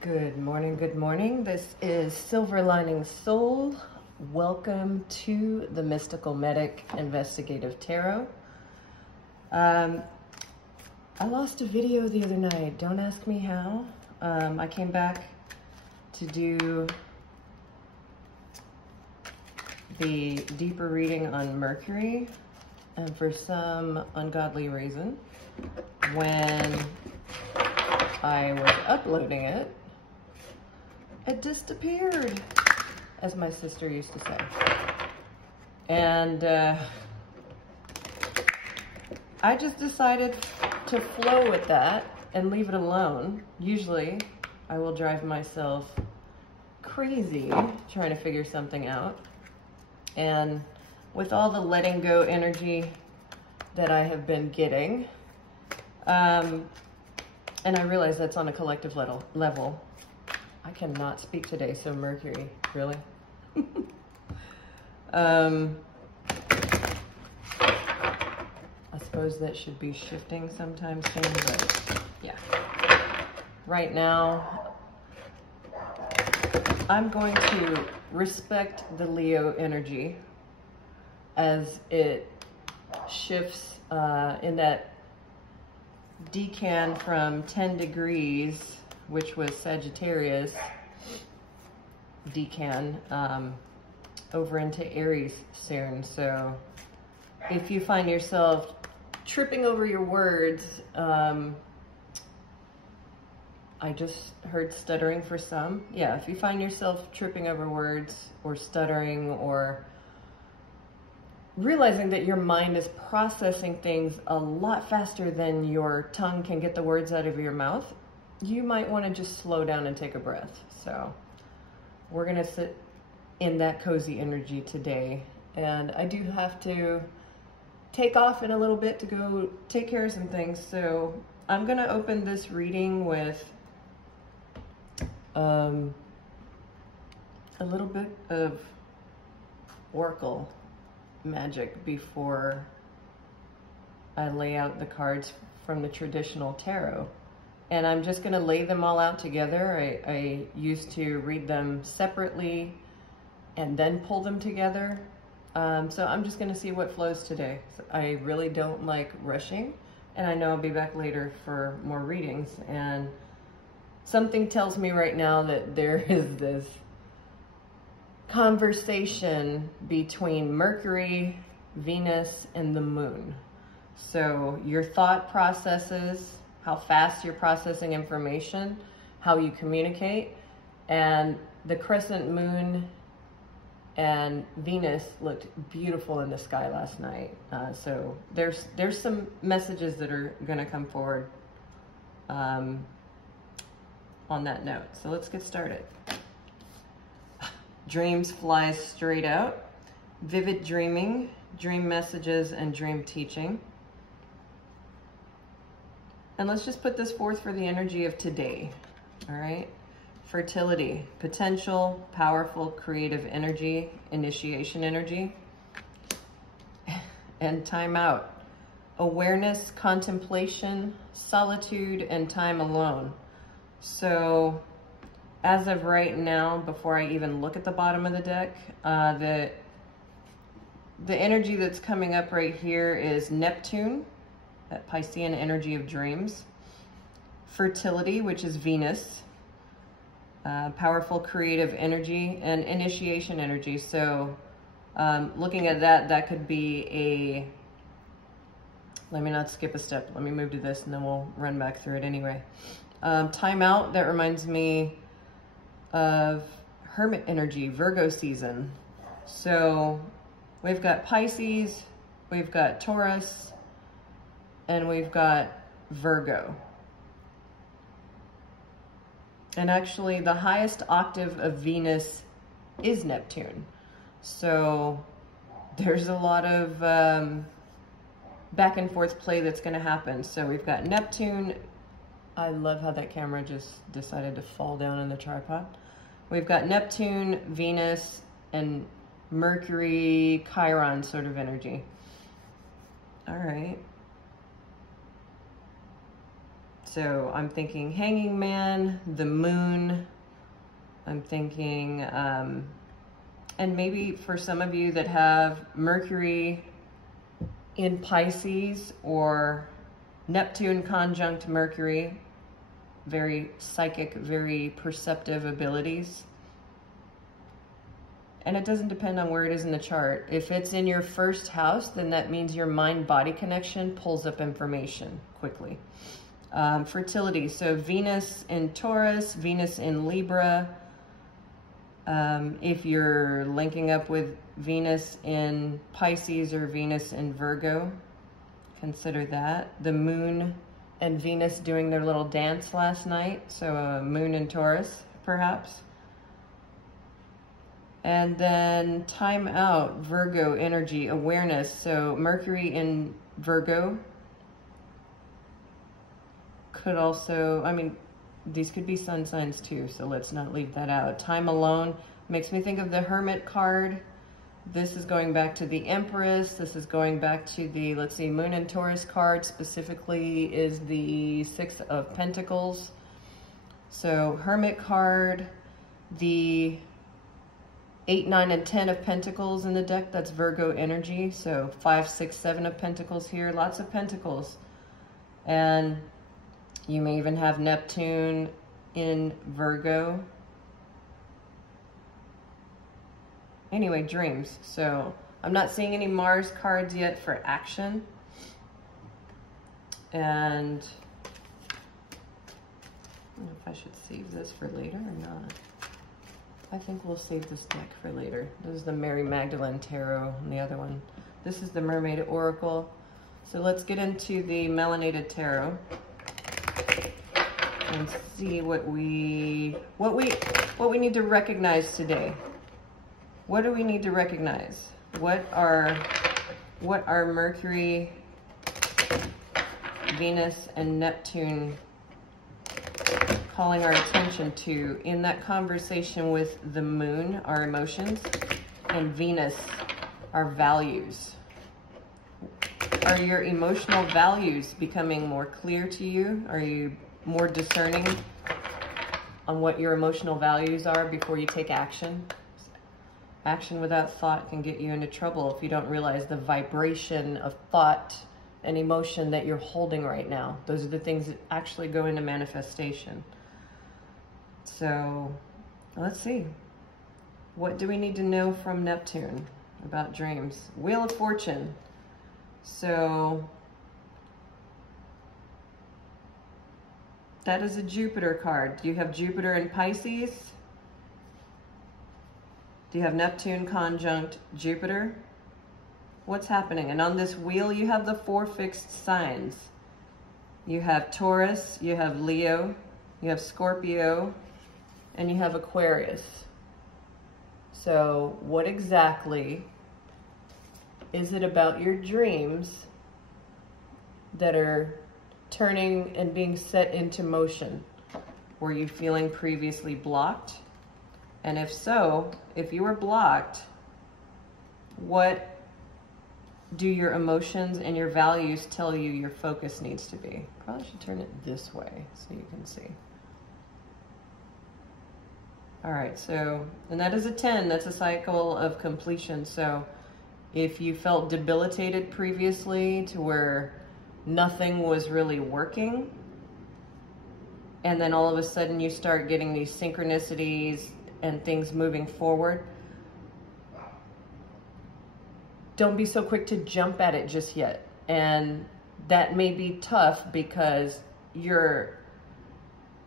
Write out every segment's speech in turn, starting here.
Good morning, good morning. This is Silver Lining Soul. Welcome to the Mystical Medic Investigative Tarot. I lost a video the other night. Don't ask me how. I came back to do the deeper reading on Mercury, and for some ungodly reason, when I was uploading it, it disappeared, as my sister used to say. And I just decided to flow with that and leave it alone. Usually I will drive myself crazy trying to figure something out. And with all the letting go energy that I have been getting, and I realize that's on a collective level. I cannot speak today, so Mercury, really? I suppose that should be shifting sometime soon, but yeah. Right now, I'm going to respect the Leo energy as it shifts in that decan from 10 degrees, which was Sagittarius decan, over into Aries soon. So if you find yourself tripping over your words, I just heard stuttering for some. Yeah, if you find yourself tripping over words or stuttering or realizing that your mind is processing things a lot faster than your tongue can get the words out of your mouth, you might want to just slow down and take a breath. So we're going to sit in that cozy energy today. And I do have to take off in a little bit to go take care of some things. So I'm going to open this reading with a little bit of oracle magic before I lay out the cards from the traditional tarot. And I'm just going to lay them all out together. I used to read them separately and then pull them together. So I'm just going to see what flows today. I really don't like rushing, and I know I'll be back later for more readings. And something tells me right now that there is this conversation between Mercury, Venus, and the moon. So your thought processes, how fast you're processing information, how you communicate, and the crescent moon and Venus looked beautiful in the sky last night. So there's some messages that are gonna come forward on that note. So let's get started. Dreams flies straight out. Vivid dreaming, dream messages, and dream teaching. And let's just put this forth for the energy of today, all right? Fertility, potential, powerful, creative energy, initiation energy. And time out, awareness, contemplation, solitude, and time alone. So as of right now, before I even look at the bottom of the deck, the energy that's coming up right here is Neptune, that Piscean energy of dreams. Fertility, which is Venus. Powerful creative energy and initiation energy. So looking at that could be let me not skip a step. Let me move to this and then we'll run back through it anyway. Time out, that reminds me of Hermit energy, Virgo season. So we've got Pisces, we've got Taurus, and we've got Virgo. And actually the highest octave of Venus is Neptune. So there's a lot of back and forth play that's gonna happen. So we've got Neptune. I love how that camera just decided to fall down in the tripod. We've got Neptune, Venus, and Mercury, Chiron sort of energy. All right. So I'm thinking Hanging Man, the Moon. I'm thinking, and maybe for some of you that have Mercury in Pisces or Neptune conjunct Mercury, very psychic, very perceptive abilities. And it doesn't depend on where it is in the chart. If it's in your first house, then that means your mind-body connection pulls up information quickly. Fertility, so Venus in Taurus, Venus in Libra. If you're linking up with Venus in Pisces or Venus in Virgo, consider that. The Moon and Venus doing their little dance last night, so Moon in Taurus, perhaps. And then time out, Virgo energy, awareness. So Mercury in Virgo could also, I mean, these could be sun signs too, so let's not leave that out. Time alone makes me think of the Hermit card. This is going back to the Empress. This is going back to the, let's see, Moon and Taurus card specifically is the Six of Pentacles. So Hermit card, the 8, 9, and 10 of Pentacles in the deck, that's Virgo energy. So 5, 6, 7 of Pentacles here, lots of Pentacles. And you may even have Neptune in Virgo. Anyway, dreams. So I'm not seeing any Mars cards yet for action. And I don't know if I should save this for later or not. I think we'll save this deck for later. This is the Mary Magdalene Tarot and the other one. This is the Mermaid Oracle. So let's get into the Melanated Tarot and see what we need to recognize today. What do we need to recognize? What are Mercury, Venus, and Neptune calling our attention to in that conversation with the Moon, our emotions, and Venus, our values? Are your emotional values becoming more clear to you? Are you more discerning on what your emotional values are before you take action? Action without thought can get you into trouble if you don't realize the vibration of thought and emotion that you're holding right now. Those are the things that actually go into manifestation. So let's see. What do we need to know from Neptune about dreams? Wheel of Fortune. So that is a Jupiter card. Do you have Jupiter in Pisces? Do you have Neptune conjunct Jupiter? What's happening? And on this wheel, you have the 4 fixed signs. You have Taurus, you have Leo, you have Scorpio, and you have Aquarius. So what exactly is it about your dreams that are turning and being set into motion? Were you feeling previously blocked? And if so, if you were blocked, what do your emotions and your values tell you your focus needs to be? Probably should turn it this way so you can see. All right, so, and that is a 10, that's a cycle of completion. So if you felt debilitated previously to where nothing was really working, and then all of a sudden you start getting these synchronicities and things moving forward, don't be so quick to jump at it just yet. And that may be tough because your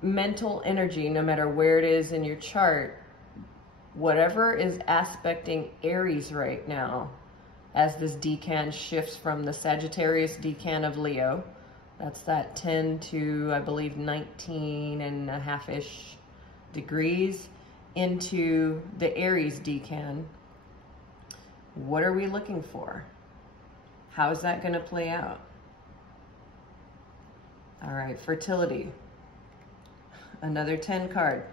mental energy, no matter where it is in your chart, whatever is aspecting Aries right now, as this decan shifts from the Sagittarius decan of Leo, that's that 10 to, I believe, 19 and a half-ish degrees, into the Aries decan. What are we looking for? How is that going to play out? All right, fertility. Another 10 card.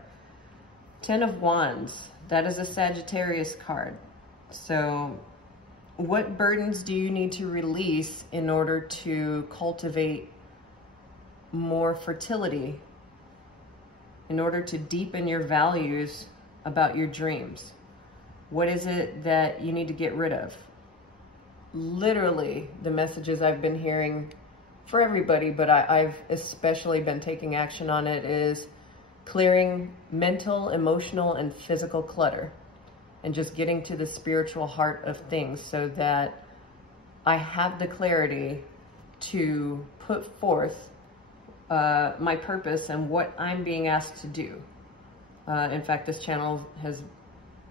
10 of Wands. That is a Sagittarius card. So what burdens do you need to release in order to cultivate more fertility, in order to deepen your values about your dreams? What is it that you need to get rid of? Literally, the messages I've been hearing for everybody, but I've especially been taking action on it, is clearing mental, emotional, and physical clutter, and just getting to the spiritual heart of things so that I have the clarity to put forth my purpose and what I'm being asked to do. In fact, this channel has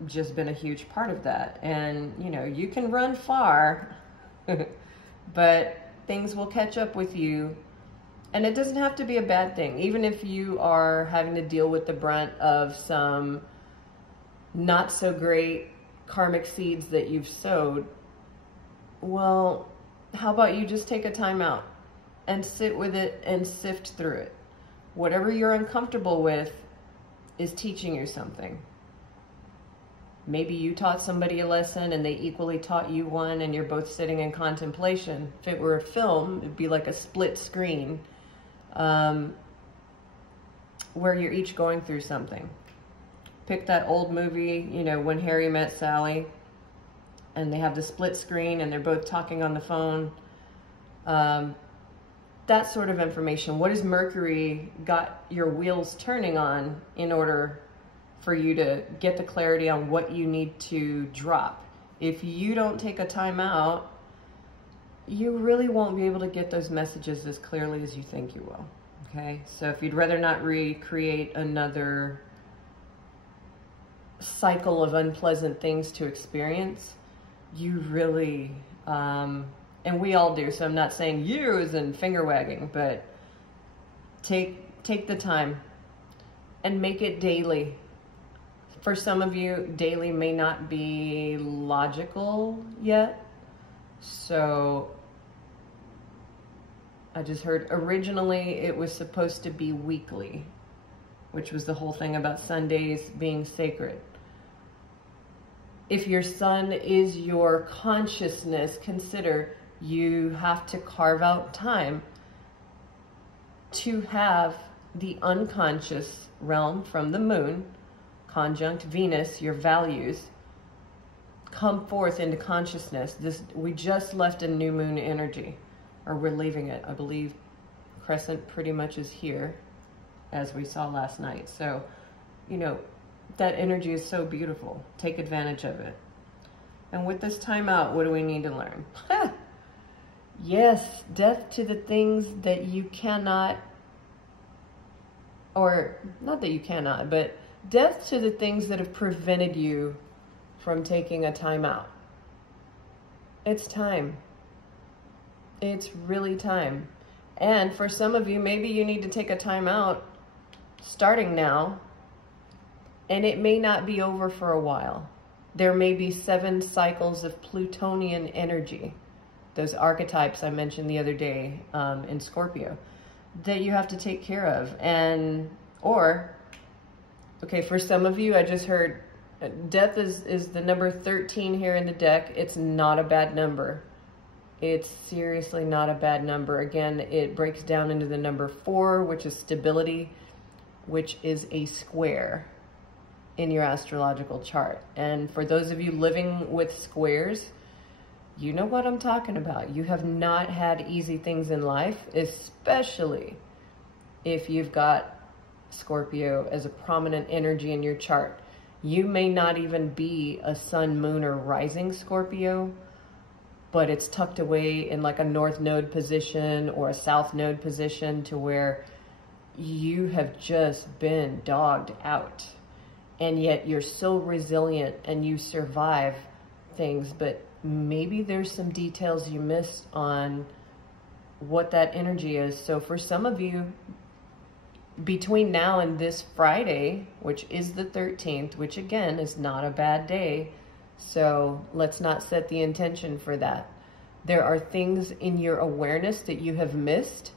just been a huge part of that. And, you know, you can run far, but things will catch up with you. And it doesn't have to be a bad thing. Even if you are having to deal with the brunt of some not so great karmic seeds that you've sowed, well, how about you just take a time out and sit with it and sift through it? Whatever you're uncomfortable with is teaching you something. Maybe you taught somebody a lesson and they equally taught you one, and you're both sitting in contemplation. If it were a film, it'd be like a split screen, where you're each going through something. Pick that old movie, you know, When Harry Met Sally, and they have the split screen and they're both talking on the phone. That sort of information. What has Mercury got your wheels turning on in order for you to get the clarity on what you need to drop? If you don't take a time out, you really won't be able to get those messages as clearly as you think you will. Okay? So if you'd rather not recreate another cycle of unpleasant things to experience, you really, and we all do, so I'm not saying you as in finger wagging, but take the time and make it daily. For some of you, daily may not be logical yet. So I just heard originally it was supposed to be weekly, which was the whole thing about Sundays being sacred. If your sun is your consciousness, consider you have to carve out time to have the unconscious realm from the moon, conjunct Venus, your values, come forth into consciousness. We just left a new moon energy, or we're leaving it. I believe crescent pretty much is here, as we saw last night. So, you know, that energy is so beautiful. Take advantage of it. And with this time out, what do we need to learn? Yes, death to the things that you cannot, or not that you cannot, but death to the things that have prevented you from taking a time out. It's time. It's really time. And for some of you, maybe you need to take a time out starting now, and it may not be over for a while. There may be 7 cycles of Plutonian energy, those archetypes I mentioned the other day in Scorpio, that you have to take care of. And, or, okay, for some of you, I just heard death is the number 13 here in the deck. It's not a bad number. It's seriously not a bad number. Again, it breaks down into the number 4, which is stability, which is a square in your astrological chart. And for those of you living with squares, you know what I'm talking about. You have not had easy things in life, especially if you've got Scorpio as a prominent energy in your chart. You may not even be a sun, moon, or rising Scorpio, but it's tucked away in like a north node position or a south node position to where you have just been dogged out. And yet you're so resilient and you survive things, but maybe there's some details you missed on what that energy is. So for some of you, between now and this Friday, which is the 13th, which again is not a bad day, so let's not set the intention for that. There are things in your awareness that you have missed.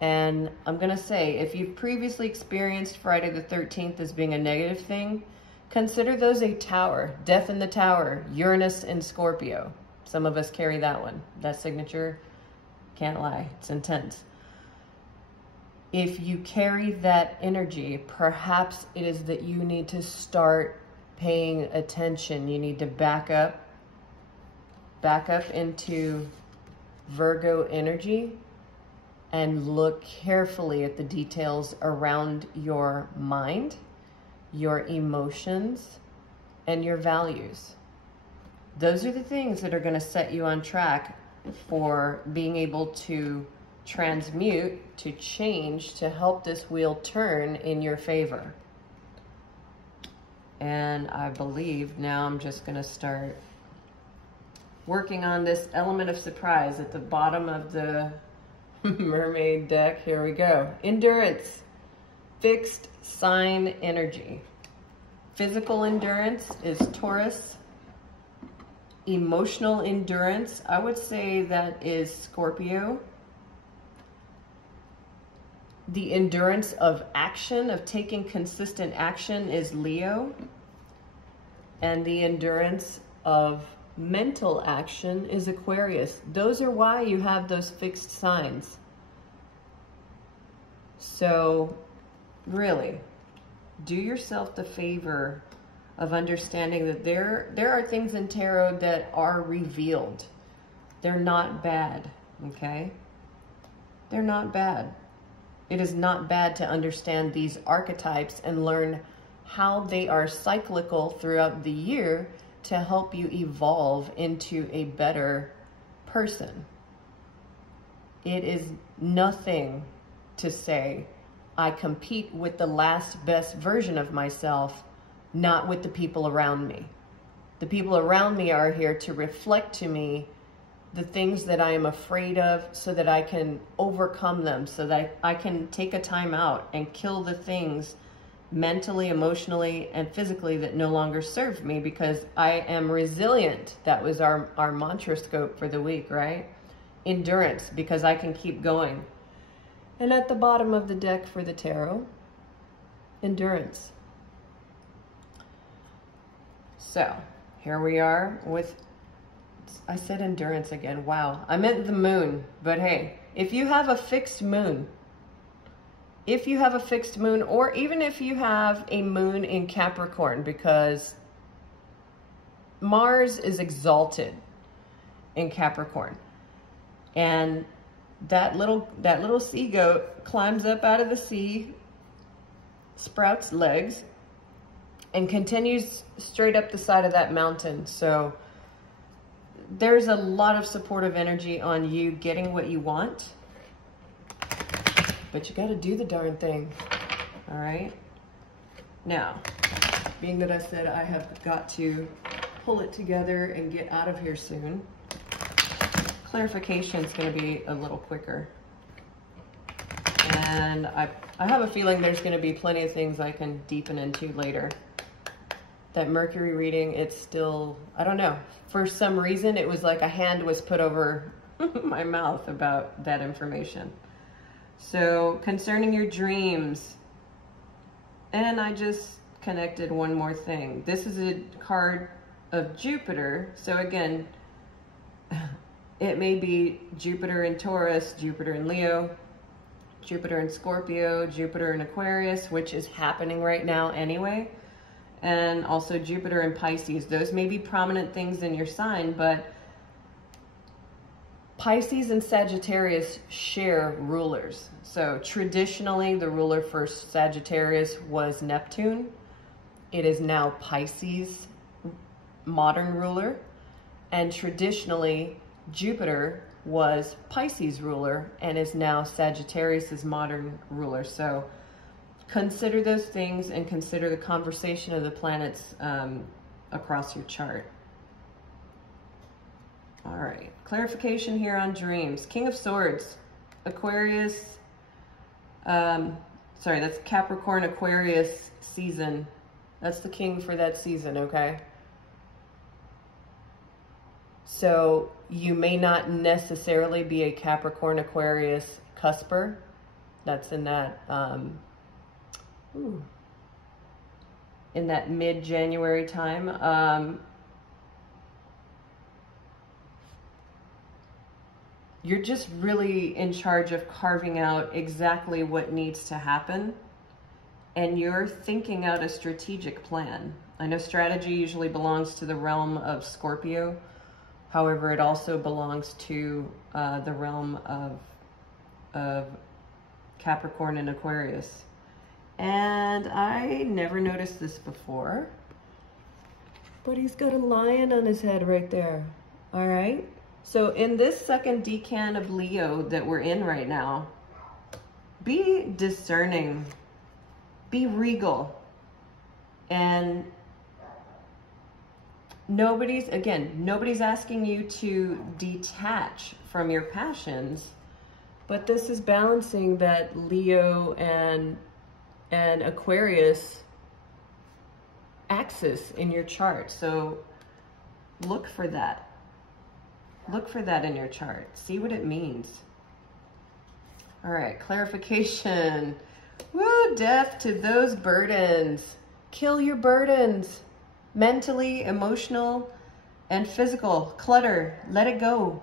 And I'm going to say, if you've previously experienced Friday the 13th as being a negative thing, consider those a tower. Death in the tower, Uranus and Scorpio. Some of us carry that one. That signature, can't lie, it's intense. If you carry that energy, perhaps it is that you need to start paying attention. You need to back up into Virgo energy and look carefully at the details around your mind, your emotions, and your values. Those are the things that are going to set you on track for being able to transmute, to change, to help this wheel turn in your favor. And I believe now I'm just going to start working on this element of surprise at the bottom of the mermaid deck. Here we go. Endurance, fixed sign energy. Physical endurance is Taurus. Emotional endurance, I would say that is Scorpio. The endurance of action, of taking consistent action, is Leo. And the endurance of mental action is Aquarius. Those are why you have those fixed signs. So really, do yourself the favor of understanding that there are things in tarot that are revealed. They're not bad, okay? They're not bad. It is not bad to understand these archetypes and learn how they are cyclical throughout the year to help you evolve into a better person. It is nothing to say, I compete with the last best version of myself, not with the people around me. The people around me are here to reflect to me the things that I am afraid of so that I can overcome them, so that I can take a time out and kill the things mentally, emotionally, and physically that no longer serve me, because I am resilient. That was our mantra scope for the week, right? Endurance, because I can keep going. And at the bottom of the deck for the tarot, endurance. So here we are with, I said endurance again. Wow. I meant the moon. But hey, if you have a fixed moon, or even if you have a moon in Capricorn, because Mars is exalted in Capricorn, and that little sea goat climbs up out of the sea, sprouts legs, and continues straight up the side of that mountain. So there's a lot of supportive energy on you getting what you want, but you got to do the darn thing. All right. Now, being that I said I have got to pull it together and get out of here soon, clarification is going to be a little quicker. And I have a feeling there's going to be plenty of things I can deepen into later. That Mercury reading, it's still, I don't know. For some reason, it was like a hand was put over my mouth about that information. So, concerning your dreams, and I just connected one more thing. This is a card of Jupiter. So again, it may be Jupiter in Taurus, Jupiter in Leo, Jupiter in Scorpio, Jupiter in Aquarius, which is happening right now anyway. And also Jupiter in Pisces. Those may be prominent things in your sign, but Pisces and Sagittarius share rulers. So traditionally, the ruler for Sagittarius was Neptune. It is now Pisces, modern ruler. And traditionally, Jupiter was Pisces ruler and is now Sagittarius's modern ruler. So consider those things and consider the conversation of the planets across your chart. All right, clarification here on dreams. King of Swords, Aquarius, sorry, that's Capricorn, Aquarius season. That's the king for that season, okay? So you may not necessarily be a Capricorn, Aquarius cusper. That's in that, in that mid-January time. you're just really in charge of carving out exactly what needs to happen. And you're thinking out a strategic plan. I know strategy usually belongs to the realm of Scorpio. However, it also belongs to the realm of Capricorn and Aquarius. And I never noticed this before, but he's got a lion on his head right there. All right. So in this second decan of Leo that we're in right now, be discerning, be regal, and nobody's asking you to detach from your passions, but this is balancing that Leo and Aquarius axis in your chart. So look for that. Look for that in your chart. See what it means. All right, clarification. Woo, death to those burdens. Kill your burdens. Mentally, emotional, and physical. Clutter. Let it go.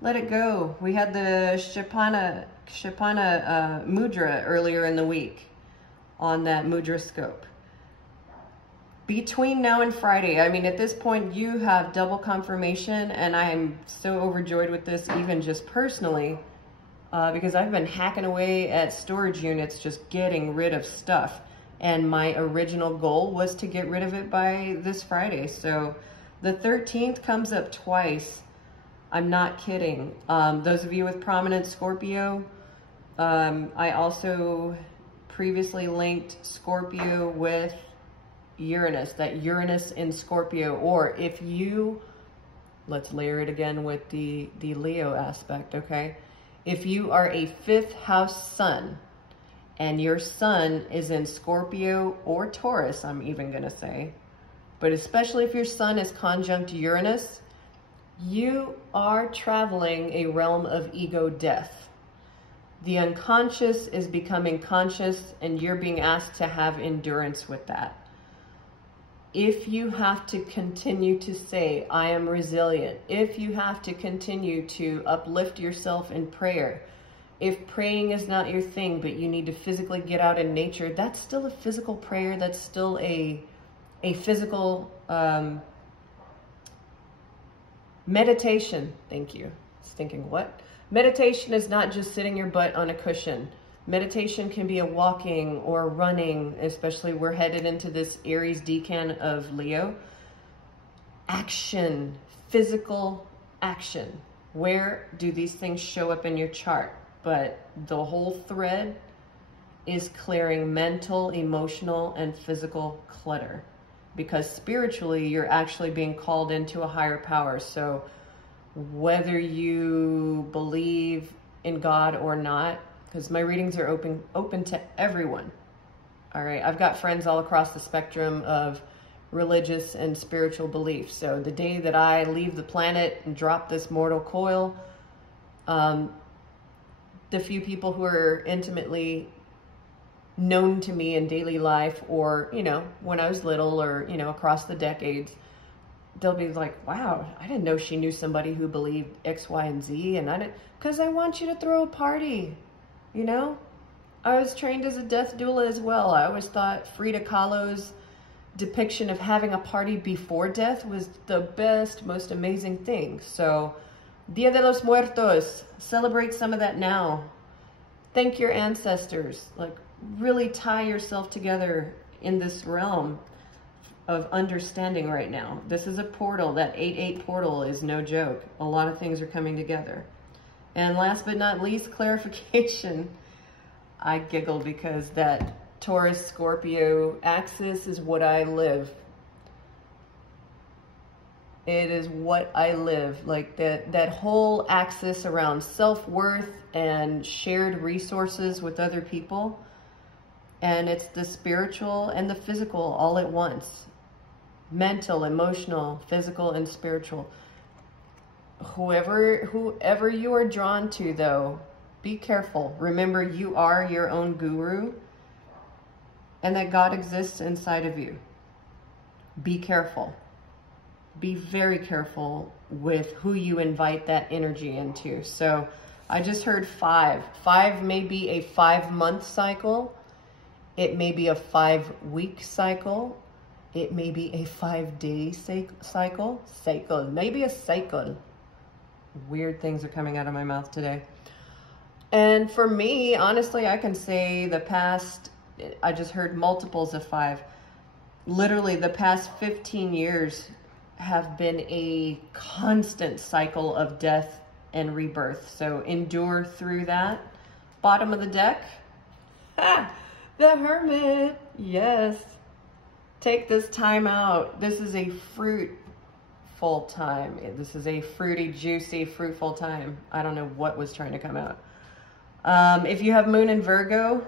Let it go. We had the Shapana mudra earlier in the week on that mudra scope. Between now and Friday, I mean, at this point, you have double confirmation, and I am so overjoyed with this, even just personally, because I've been hacking away at storage units, just getting rid of stuff. And my original goal was to get rid of it by this Friday. So the 13th comes up twice. I'm not kidding. Those of you with prominent Scorpio, I also previously linked Scorpio with Uranus, that Uranus in Scorpio, or if you, let's layer it again with the Leo aspect, okay? If you are a 5th house sun and your sun is in Scorpio or Taurus, I'm even gonna say, but especially if your sun is conjunct Uranus, you are traveling a realm of ego death. The unconscious is becoming conscious, and you're being asked to have endurance with that. If you have to continue to say, I am resilient, if you have to continue to uplift yourself in prayer, if praying is not your thing, but you need to physically get out in nature, that's still a physical prayer. That's still a physical meditation. Thank you. I was thinking, what? Meditation is not just sitting your butt on a cushion. Meditation can be a walking or running, especially we're headed into this Aries decan of Leo. Action, physical action. Where do these things show up in your chart? But the whole thread is clearing mental, emotional, and physical clutter. Because spiritually, you're actually being called into a higher power. So whether you believe in God or not, because my readings are open to everyone. All right, I've got friends all across the spectrum of religious and spiritual beliefs. So the day that I leave the planet and drop this mortal coil, the few people who are intimately known to me in daily life, or, you know, when I was little, or, you know, across the decades, they'll be like, wow, I didn't know she knew somebody who believed X, Y, and Z. And I didn't, because I want you to throw a party. You know, I was trained as a death doula as well. I always thought Frida Kahlo's depiction of having a party before death was the best, most amazing thing. So, Dia de los Muertos, celebrate some of that now. Thank your ancestors. Like, really tie yourself together in this realm of understanding right now. This is a portal. That 8-8 portal is no joke. A lot of things are coming together. And last but not least, clarification. I giggle because that Taurus Scorpio axis is what I live. It is what I live. Like that whole axis around self-worth and shared resources with other people. And it's the spiritual and the physical all at once. Mental, emotional, physical, and spiritual. Whoever you are drawn to, though, be careful. Remember, you are your own guru, and that God exists inside of you. Be careful. be very careful with who you invite that energy into. So I just heard 5. 5 may be a 5-month cycle. It may be a 5-week cycle. It may be a 5-day cycle. Maybe a cycle. Weird things are coming out of my mouth today. And for me, honestly, I can say I just heard multiples of 5. Literally the past 15 years have been a constant cycle of death and rebirth. So endure through that. Bottom of the deck. Ah, the Hermit. Yes. Take this time out. This is a fruitful time. This is a fruity, juicy, fruitful time. I don't know what was trying to come out. If you have Moon in Virgo,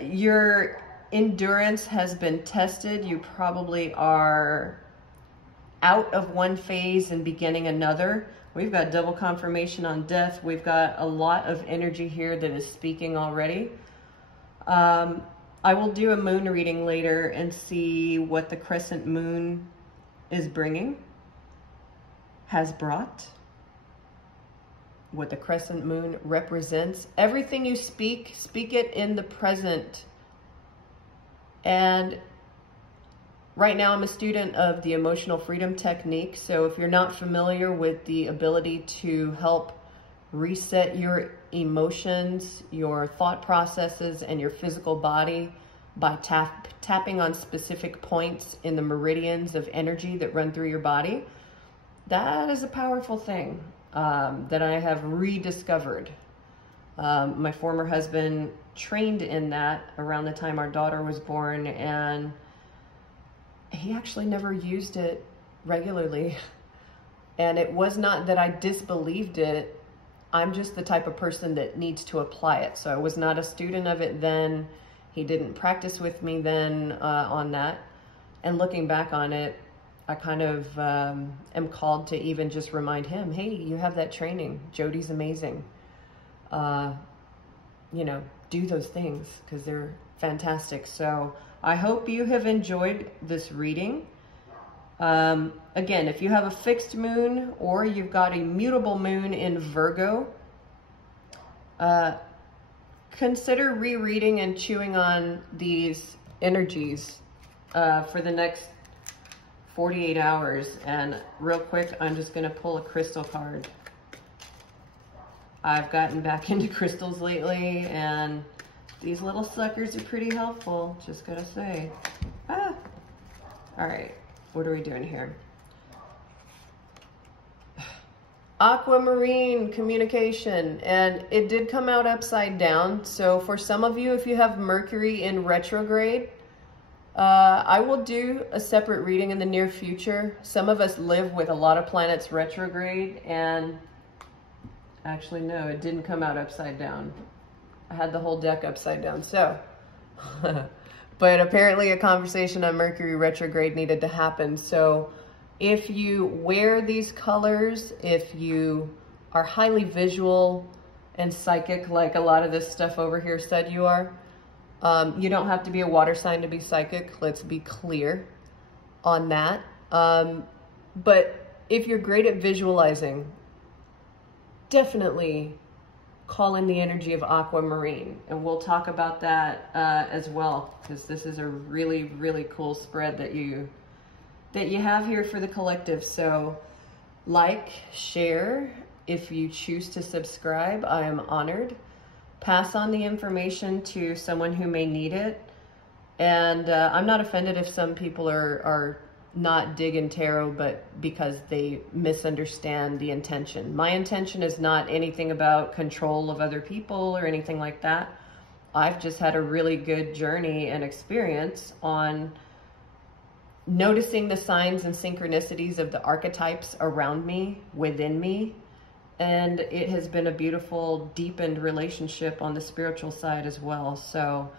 your endurance has been tested. You probably are out of one phase and beginning another. We've got double confirmation on death. We've got a lot of energy here that is speaking already. I will do a moon reading later and see what the crescent moon is bringing, has brought, what the crescent moon represents. Everything you speak it in the present. And right now I'm a student of the emotional freedom technique. So if you're not familiar with the ability to help reset your emotions, your thought processes, and your physical body by tapping on specific points in the meridians of energy that run through your body, that is a powerful thing that I have rediscovered. My former husband trained in that around the time our daughter was born, and he actually never used it regularly. And it was not that I disbelieved it. I'm just the type of person that needs to apply it. So I was not a student of it then. He didn't practice with me then on that. And looking back on it, I kind of am called to even just remind him, hey, you have that training. Jody's amazing. You know, do those things because they're fantastic. So I hope you have enjoyed this reading. Again, if you have a fixed moon or you've got a mutable moon in Virgo, consider rereading and chewing on these energies for the next 48 hours. And real quick, I'm just going to pull a crystal card. I've gotten back into crystals lately, and these little suckers are pretty helpful, just gotta say. Ah. All right, what are we doing here? Aquamarine communication, and it did come out upside down. So for some of you, if you have Mercury in retrograde, I will do a separate reading in the near future. Some of us live with a lot of planets retrograde, and actually, no, it didn't come out upside down. I had the whole deck upside down, so. But apparently a conversation on Mercury retrograde needed to happen. So if you wear these colors, if you are highly visual and psychic, like a lot of this stuff over here said you are, you don't have to be a water sign to be psychic. Let's be clear on that. But if you're great at visualizing, definitely call in the energy of aquamarine, and we'll talk about that as well, because this is a really, really cool spread that you have here for the collective. So like, share. If you choose to subscribe, I am honored. Pass on the information to someone who may need it. And I'm not offended if some people are not digging tarot, but because they misunderstand the intention. My intention is not anything about control of other people or anything like that. I've just had a really good journey and experience on noticing the signs and synchronicities of the archetypes around me, within me. And it has been a beautiful, deepened relationship on the spiritual side as well. So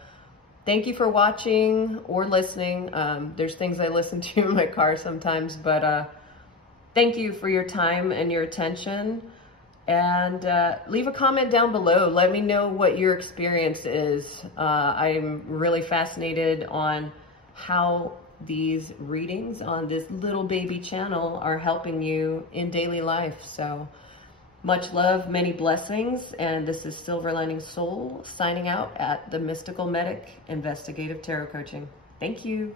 thank you for watching or listening. There's things I listen to in my car sometimes, but thank you for your time and your attention. And leave a comment down below. Let me know what your experience is. I'm really fascinated on how these readings on this little baby channel are helping you in daily life. So much love, many blessings, and this is Silver Lining Soul signing out at the Mystical Medic Investigative Tarot Coaching. Thank you.